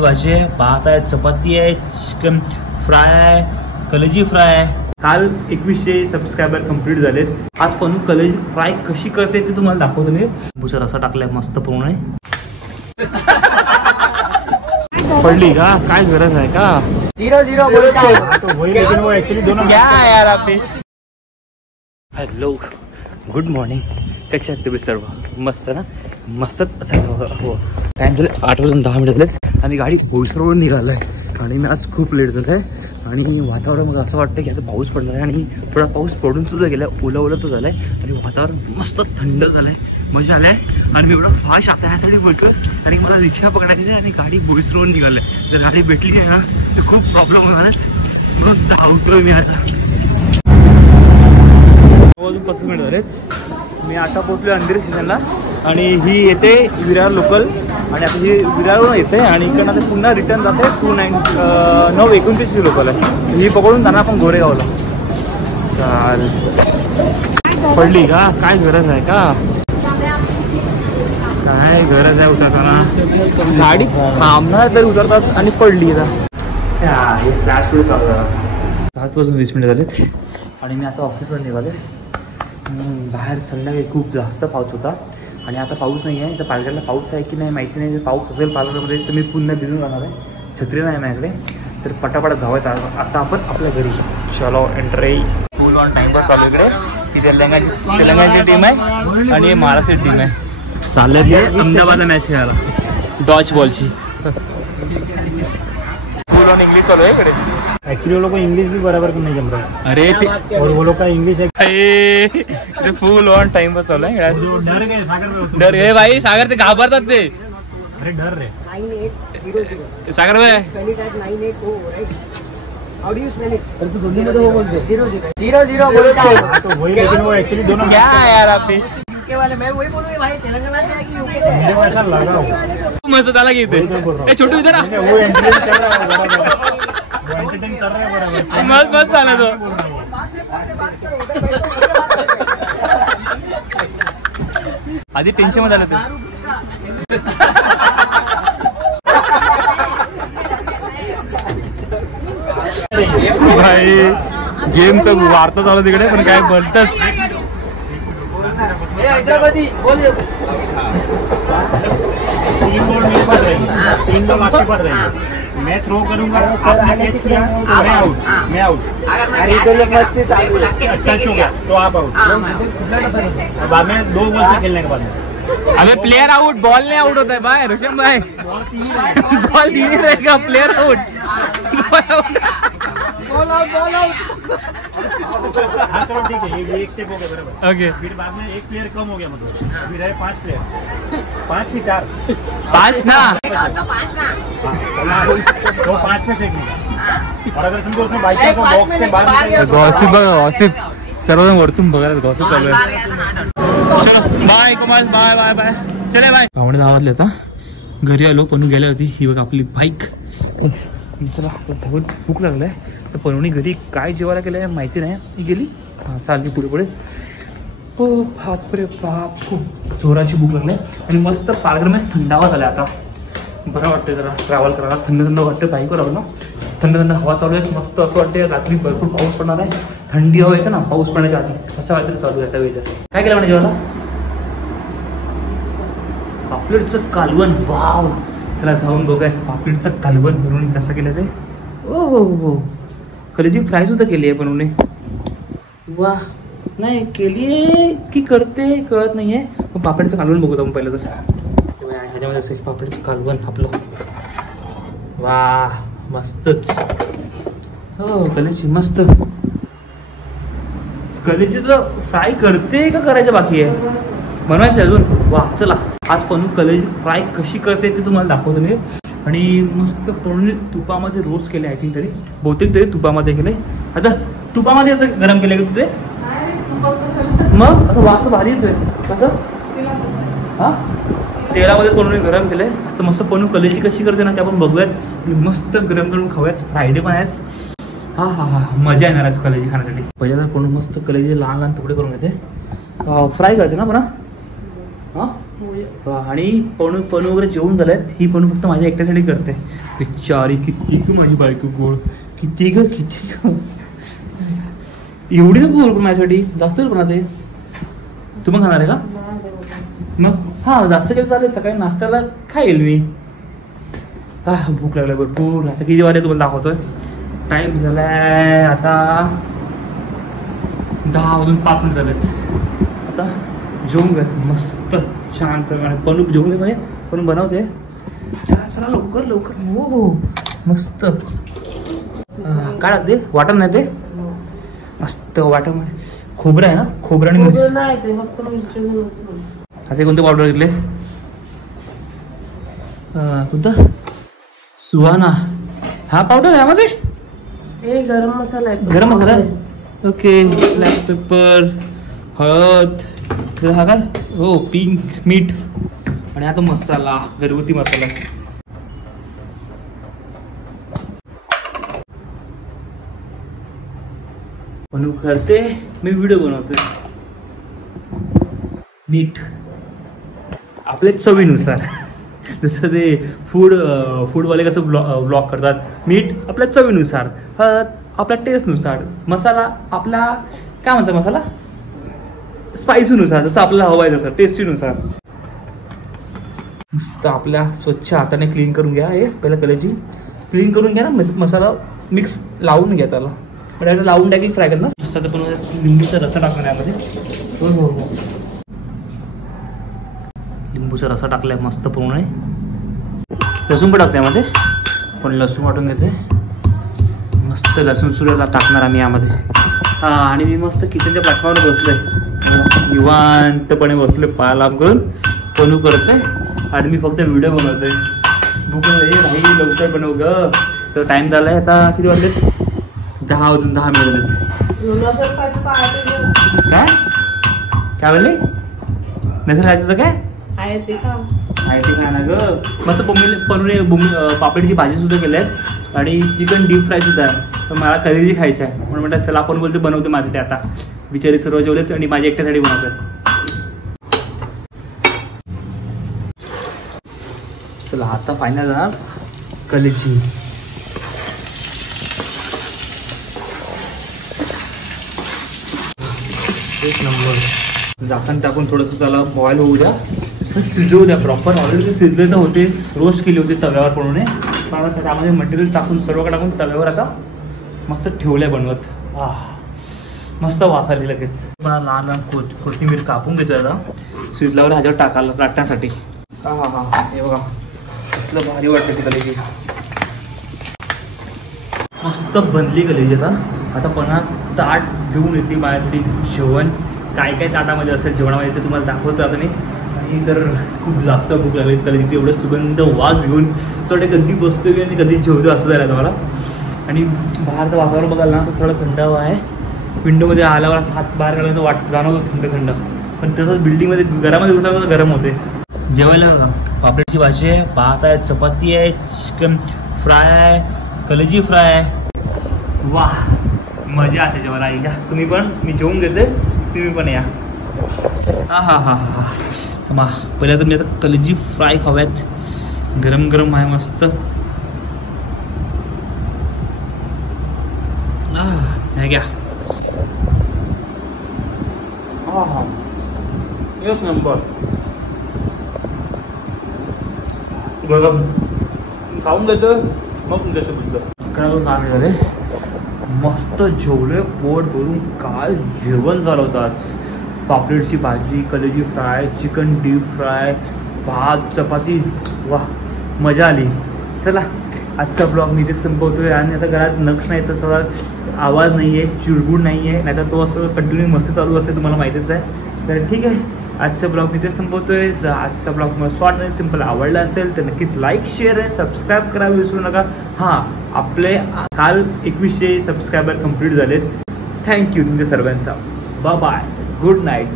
वांग्याची भाजी आहे, भात आहे, चपाती आहे, चिकन फ्राय आहे, कलेजी फ्राय आहे. काल 2100 सबस्क्रायबर कंप्लीट झालेत. आज पण कलेजी फ्राय कशी करते ते तुम्हाला दाखवतो मी. भुसा रसा टाकलाय मस्त पूर्ण. पडली का? काय गरज आहे का? 0-0 बोलता है तो वही, लेकिन वो एक्चुअली दोनों क्या यार आप. Hello, good morning. कशा आहात तुम्ही सर्व? मस्त ना? मस्तच असं हो. टाइम झाले 8:10 झालेत आणि गाडी भोईसरवरून निघालं आहे आणि मी आज खूप लेट झालं आहे. आणि वातावरण मला असं वाटतं की आता पाऊस पडणार आहे आणि थोडा पाऊस पडून सुद्धा गेला, ओला तर झालं आहे आणि वातावरण मस्त थंड झालं आहे, मजा आलं आहे. आणि मी एवढा फास्ट आता ह्यासाठी बोलतोय आणि मला रिक्षा पकडायची आहे आणि गाडी भोईसरवरून निघालं आहे. जर गाडी भेटली नाही ना तर खूप प्रॉब्लेम होणार आहेत म्हणून धावतोय मी आता. 35 मिनिट झालेत. मी आता पोहोचलो अंधेरी स्टेशनला आणि ही येते विरार लोकल आणि आता ही विरारवरून येते आणि इकडनं आता पुन्हा रिटर्न जाते 9:29 लोकल आहे. ही पकडून जाणार आपण गोरेगावला. चाल पडली का? काय गरज आहे का? काय गरज आहे उतरताना? गाडी थांबणार तरी उतरतात आणि पडली का? फ्लॅश वेळ चालू झाला. 7:20 झालेत आणि मी आता ऑफिसवर निघाले. बाहेर संध्याकाळी खूप जास्त पाऊस होता आणि आता पाऊस नाही आहे. तर पालघरला पाऊस आहे की नाही माहिती नाही. जर पाऊस असेल पालघरमध्ये तर मी पुन्हा भिजून जाणार आहे. छत्री नाही माझ्याकडे, तर पटापट जावं आता आपण आपल्या घरी. चलो एंट्री. फुल ऑन टाइमवर चालू इकडे. ही तेलंगणाची टीम आहे आणि महाराष्ट्र टीम आहे. चालले अहमदाबादला मॅच खेळायला डॉच बॉलची. फुल ऑन इंग्लिश चालू आहे इकडे. एक्चुअली वो लोग को इंग्लिश भी बराबर नहीं जम रहा है. अरे और वो लोग का इंग्लिश है फुल ऑन टाइम पर चालू आहे. डर गए सागर में. डर गए भाई. सागर ते घाबरतात ते. अरे डर रे. 9800 सागर भाई. Spelling eight 982 right. How do you spell it? अरे तो दोनों में तो वो बोलते 0-0 बोलता है तो वही, लेकिन वो एक्चुअली दोनों क्या यार आप के वाले. मैं वही बोलूंगा भाई, तेलंगाना से है कि यूके से है? मुझे वैसा लगा हो. मस्त त्याला घेते. ए छोटू इधर आ. वो एंटरटेन कर रहा है बराबर. वो एंटरटेन कर रहा है बराबर. मस्त मस्त चालला तो. आधी टेन्शन मध्ये आलं ते. भाई गेमचं वार्ता चालू तिकडे पण काय बोलतच. हैदराबादी बोल. 3 बॉल मेरे पास रहेंगे, 3 बॉल आपके पास रहेंगे. मैं थ्रो करूंगा, आपने कैच किया तो मैं आउट. अरे तो ये मस्ती चालू है. टच हो गया तो आप आउट. अब हमें 2 बॉल से खेलने के बाद अबे प्लेयर आउट, बॉल नहीं आउट होता है भाई ऋषभ भाई. बॉल धीरे रहेगा, प्लेयर आउट. Ball out. हाँ चलो ठीक है, ये एक स्टेप हो गया बराबर. ओके. फिर बाद में एक प्लेयर कम हो गया, मतलब अभी रहे 5 प्लेयर. 5 की 4. 5 ना. तो 5 में फेंकने का. और अगर समझो उसमें बाइक को बॉक्स के बाहर. गॉसिप बघा, गॉसिप सर्वजण वरतून बघायला गॉसिप चालू आहे. चलो bye Kumar. Bye bye bye. चले बाय. 9:10 आता घरी आलो. पनू गेली होती. ही बघा आपली बाईक. चला सगळं भूक लागलाय तर पनूनी घरी काय जेवायला केलंय माहिती नाही. ही गेली. हां चालली पुढे पुढे. हो बापरे बाप, खूप जोराची भूक लागली आणि मस्त पालघरमध्ये थंडावा झाला. आता बरं वाटतं जरा ट्रॅव्हल करायला. थंड थंड वाटतं बाईकवर आलो ना. थंड थंड हवा चालू आहे. मस्त असं वाटतं रात्री भरपूर पाऊस पडणार आहे. थंडी हवा येते ना पाऊस पडण्याच्या आधी, असं काहीतरी चालू आहे. त्या वेळेला काय केलं म्हणजे जेवायला? पापलेटचं कालवण. वाव, चला जाऊन बघूया पापलेटचं कालवण बनवून कसं केलं ते. ओ हो, कलेजी फ्राय सुद्धा केली आहे बनवणे. वा, नाही केली आहे की करते कळत नाही आहे. मग पापलेटचं कालवण बघू आपण पहिलं तर. ह्याच्यामध्ये असेल पापलेटचं कालवण आपलं. वा मस्तच. हो कलेजी मस्त. कलेजी तर फ्राय करते का करायचं बाकी आहे? बनवायचं अजून. वा चला आज पण कलेजी फ्राय कशी करते ते तुम्हाला दाखवतो मी. आणि मस्त पूर्ण तुपामध्ये रोस्ट केले. आय थिंक तरी बहुतेक तरी तुपामध्ये केले. आता तुपामध्ये असं गरम केलं का तुझे? मग असं वास भारी येतोय. कसं? हां तेलामध्ये पनूने गरम केलंय. आता मस्त पनू कलेजी कशी करते ना ते आपण बघूयात. मस्त गरम गरम खाऊयात. फ्रायडे पण आहेच. हा हा हा मजा येणार आहे कलेजी खाण्यासाठी. पहिल्यांदा पनू मस्त कलेजी लहान लहान तुकडे करून घेते. फ्राय करते ना पण. हां आणि पणू वगैरे जेवून झाल्यात. ही पणू फक्त माझ्या एकट्यासाठी करते. बिचारी किती माझी बायको गोड, किती ग एवढी नको पण माझ्यासाठी जास्त पण ते. तू पण खाणार आहे का मग? हा जास्त केलं चालेल. सकाळी नाश्त्याला खाईल मी. भूक लागली भरपूर. आता किती वाजले तुम्हाला दाखवतोय. टाइम झालाय आता 10:05 झालेत. आता जेवून घ्या मस्त छान प्रमाणे. पणू जेवून घे म्हणजे पणू बनवते. चला लवकर लवकर. हो मस्त. काय लागते वाटण नाही ते मस्त वाटण. खोबरं आहे ना, खोबरं आणि मिरची. आता कोणते पावडर घेतले? कोणतं सुहाना हा पावडर आहे यामध्ये. गरम मसाला आहे. गरम मसाला ओके. ब्लॅक पेपर, हळद, हा काय हो पिंक मीठ आणि आता मसाला घरगुती मसाला. म्हणून करते मी व्हिडिओ बनवतोय. मीठ आपल्या चवीनुसार. जसं ते फूडवाले कसं ब्लॉग करतात. मीठ आपल्या चवीनुसार, हळद आपल्या टेस्टनुसार, मसाला आपला काय म्हणतात मसाला स्पायसीनुसार, जसं आपल्याला हवं आहे तसं टेस्टीनुसार. मस्त आपल्या स्वच्छ हाताने क्लीन करून घ्या. हे पहिला कलेजी क्लीन करून घ्या ना. मसाला मिक्स लावून घ्या त्याला. म्हणजे लावून टाकी फ्राय करणं. मस्त पण लिंबूचा रसा टाकणार यामध्ये. हो लिंबूचा रसा टाकलाय मस्त पूर्ण. लसूण पण टाकते यामध्ये. पण लसूण वाटून घेते मस्त. लसूण सुद्धा टाकणार आम्ही यामध्ये. आणि मी मस्त किचनच्या प्लॅटफॉर्मवर बसलोय. निवांतपणे बसलोय पाय लांब करून. पणू करते आणि मी फक्त व्हिडिओ बनवतोय. भूक नाही लवकर बनव ग. तर टाइम झालाय आता. किती वाजले? 10:10 झाले. काय बोलले? नसर खायचं तर काय आहे ते काय ना ग. मस्त पनीर पापडीची भाजी सुद्धा केली आहे आणि चिकन डीप फ्राय सुद्धा आहे. तर मला कलेजी खायचं आहे म्हणून म्हणतात त्याला आपण बोलते बनवते माझे ते. आता बिचारी सर्व जेवलेत आणि माझ्या एकट्यासाठी बनवतात. चला आता फायनल जाणार कलेजी. एक नंबर. झाकण टाकून थोडंसं त्याला बॉईल होऊ द्या. शिजवू द्या प्रॉपर. ऑलरेडी शिजले तर होते. रोस्ट केले होते तव्यावर पडून. पण आता त्यामध्ये मटेरियल टाकून सर्व टाकून तव्यावर आता मस्त ठेवलंय बनवत. मस्त वास आली लगेच. मला लहान लहान कोथिंबीर कापून घेतोय आता शिजल्यावर ह्याच्यावर टाकायला टाकण्यासाठी. हे बघा कसलं भारी वाटतं ती कलेजी. मस्त बनली कलेजी. आता पन्हा ताट घेऊन येते माझ्यासाठी जेवण. काय काय ताटामध्ये असेल जेवणामध्ये ते तुम्हाला दाखवतो आता मी. आणि तर खूप जास्त भूक लागली कलेजीची. एवढं सुगंध वास घेऊन थोडे कधी बसतो मी आणि कधी जेवतो असं झालं तुम्हाला. आणि बाहेरचं वातावरण बघायला ना तर थोडं थंड हवा आहे. विंडोमध्ये आल्यावर हात बाहेर काढल्यानंतर जाणवतो थंड. पण तसंच बिल्डिंगमध्ये घरामध्ये उठल्यावर गरम होते. जेवायला बघा पापलेटची भाजी आहे, भात आहे, चपाती आहे, चिकन फ्राय आहे, कलेजी फ्राय आहे. वाह मजा आहे जेवायला. आई का तुम्ही पण. मी जेवून घेते तुम्ही पण या. पहिल्या तर मी आता कलेजी फ्राय खाव्यात. गरम गरम आहे मस्त. घ्या. एक नंबर. गरम खाऊन घेतो मग तुमच्याशी बोलतो. 11 झाले. मस्त जेवले पोट भरून. काय जेवण झालं होतं आज. पापलेटची भाजी, कलेजी फ्राय, चिकन डीप फ्राय, भात, चपाती. वा मजा आली. चला आजचा ब्लॉग मी इथेच संपवतोय. आणि आता घरात नक्ष नाही तर थोडा आवाज नाही आहे, चिडगुड नाही आहे, नाहीतर तो असं कंटिन्यू मस्त चालू असते तुम्हाला माहितीच आहे. तर ठीक आहे आजचा ब्लॉग मी इथेच संपवतोय. जर आजचा ब्लॉग तुम्हाला शॉर्ट आणि सिम्पल आवडला असेल तर नक्कीच लाईक शेअर आणि सबस्क्राईब करायला विसरू नका. आपले काल 2100 सबस्क्रायबर कंप्लीट झालेत. थँक्यू तुमच्या सर्वांचा. Bye bye. Good night.